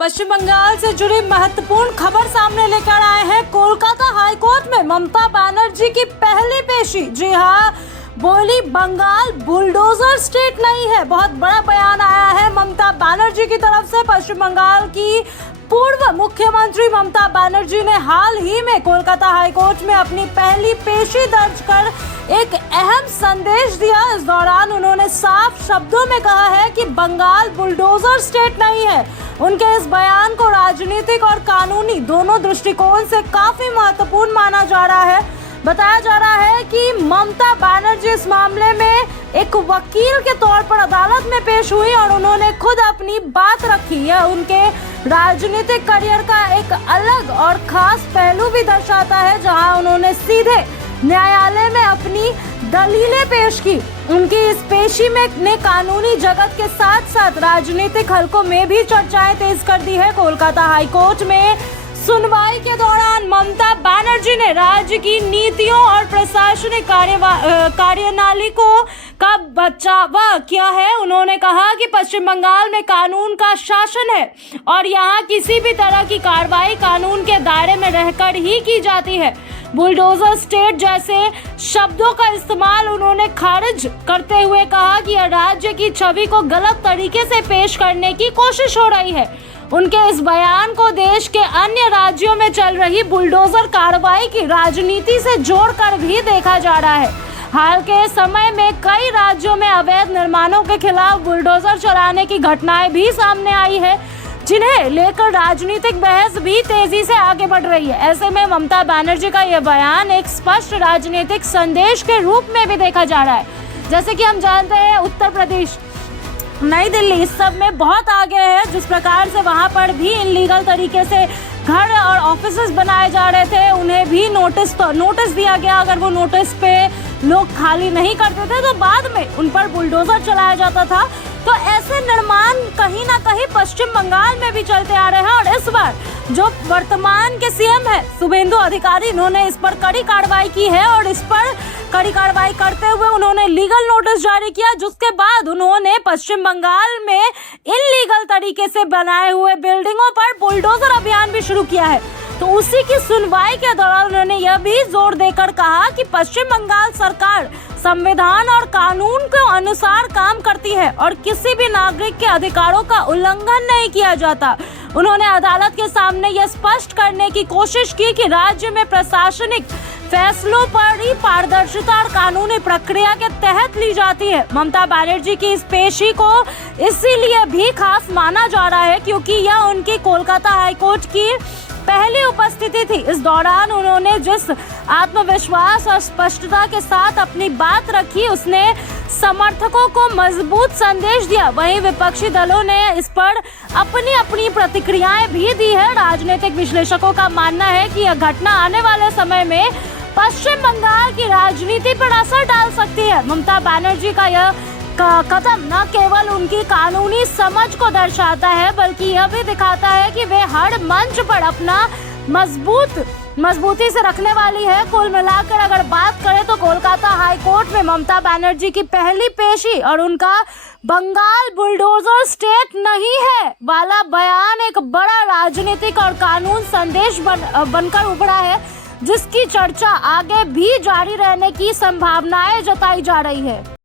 पश्चिम बंगाल से जुड़ी महत्वपूर्ण खबर सामने लेकर आए हैं। कोलकाता हाईकोर्ट में ममता बनर्जी की पहली पेशी। जी हाँ, बोली बंगाल बुलडोजर स्टेट नहीं है। बहुत बड़ा बयान आया है ममता बनर्जी की तरफ से। पश्चिम बंगाल की पूर्व मुख्यमंत्री ममता बनर्जी ने हाल ही में कोलकाता हाईकोर्ट में अपनी पहली पेशी दर्ज कर एक अहम संदेश दिया। इस दौरान उन्होंने साफ शब्दों में कहा है कि बंगाल बुलडोजर स्टेट नहीं है। उनके इस बयान को राजनीतिक और कानूनी दोनों दृष्टिकोण से काफी महत्वपूर्ण माना जा रहा है। बताया जा रहा है कि ममता बनर्जी इस मामले में एक वकील के तौर पर अदालत में पेश हुई और उन्होंने खुद अपनी बात रखी। यह उनके राजनीतिक करियर का एक अलग और खास पहलू भी दर्शाता है, जहां उन्होंने सीधे न्यायालय में अपनी दलीलें पेश की। उनकी इस पेशी में ने कानूनी जगत के साथ साथ राजनीतिक हलकों में भी चर्चाएं तेज कर दी है। कोलकाता हाईकोर्ट में सुनवाई के दौरान ममता बनर्जी ने राज्य की नीतियों और प्रशासनिक कार्यप्रणाली का बचावा किया है। उन्होंने कहा कि पश्चिम बंगाल में कानून का शासन है और यहाँ किसी भी तरह की कार्रवाई कानून के दायरे में रहकर ही की जाती है। बुलडोजर स्टेट जैसे शब्दों का इस्तेमाल उन्होंने खारिज करते हुए कहा कि यह राज्य की छवि को गलत तरीके से पेश करने की कोशिश हो रही है। उनके इस बयान को देश के अन्य राज्यों में चल रही बुलडोजर कार्रवाई की राजनीति से जोड़कर भी देखा जा रहा है। हाल के समय में कई राज्यों में अवैध निर्माणों के खिलाफ बुलडोजर चलाने की घटनाएं भी सामने आई है, जिन्हें लेकर राजनीतिक बहस भी तेजी से आगे बढ़ रही है। ऐसे में ममता बनर्जी का यह बयान एक स्पष्ट राजनीतिक संदेश के रूप में भी देखा जा रहा है। जैसे कि हम जानते हैं, उत्तर प्रदेश, नई दिल्ली इस सब में बहुत आगे है। जिस प्रकार से वहां पर भी इलीगल तरीके से घर और ऑफिसेस बनाए जा रहे थे, उन्हें भी नोटिस दिया गया। अगर वो नोटिस पे लोग खाली नहीं करते थे तो बाद में उन पर बुलडोजर चलाया जाता था। तो ऐसे निर्माण कहीं ना कहीं पश्चिम बंगाल में भी चलते आ रहे हैं और इस बार जो वर्तमान के सीएम है शुभेंदु अधिकारी, इन्होंने इस पर कड़ी कार्रवाई की है और इस पर कड़ी कार्रवाई करते हुए उन्होंने लीगल नोटिस जारी किया, जिसके बाद उन्होंने पश्चिम बंगाल में इल्लीगल तरीके से बनाए हुए बिल्डिंगों पर बुलडोजर अभियान भी शुरू किया है। तो उसी की सुनवाई के दौरान उन्होंने यह भी जोर देकर कहा कि पश्चिम बंगाल सरकार संविधान और कानून के अनुसार काम करती है और किसी भी नागरिक के अधिकारों का उल्लंघन नहीं किया जाता। उन्होंने अदालत के सामने यह स्पष्ट करने की कोशिश की कि राज्य में प्रशासनिक फैसलों पर ही पारदर्शिता और कानूनी प्रक्रिया के तहत ली जाती है। ममता बनर्जी की इस पेशी को इसीलिए भी खास माना जा रहा है क्योंकि यह उनकी कोलकाता हाईकोर्ट की पहली उपस्थिति थी। इस दौरान उन्होंने जिस आत्मविश्वास और स्पष्टता के साथ अपनी बात रखी, उसने समर्थकों को मजबूत संदेश दिया। वहीं विपक्षी दलों ने इस पर अपनी अपनी प्रतिक्रियाएं भी दी है। राजनीतिक विश्लेषकों का मानना है कि यह घटना आने वाले समय में पश्चिम बंगाल की राजनीति पर असर डाल सकती है। ममता बनर्जी का यह कदम न केवल उनकी कानूनी समझ को दर्शाता है, बल्कि यह भी दिखाता है कि वे हर मंच पर अपना मजबूती से रखने वाली है। कुल मिलाकर अगर बात करें तो कोलकाता हाईकोर्ट में ममता बनर्जी की पहली पेशी और उनका बंगाल बुलडोजर स्टेट नहीं है वाला बयान एक बड़ा राजनीतिक और कानून संदेश बनकर उभरा है, जिसकी चर्चा आगे भी जारी रहने की संभावनाएं जताई जा रही है।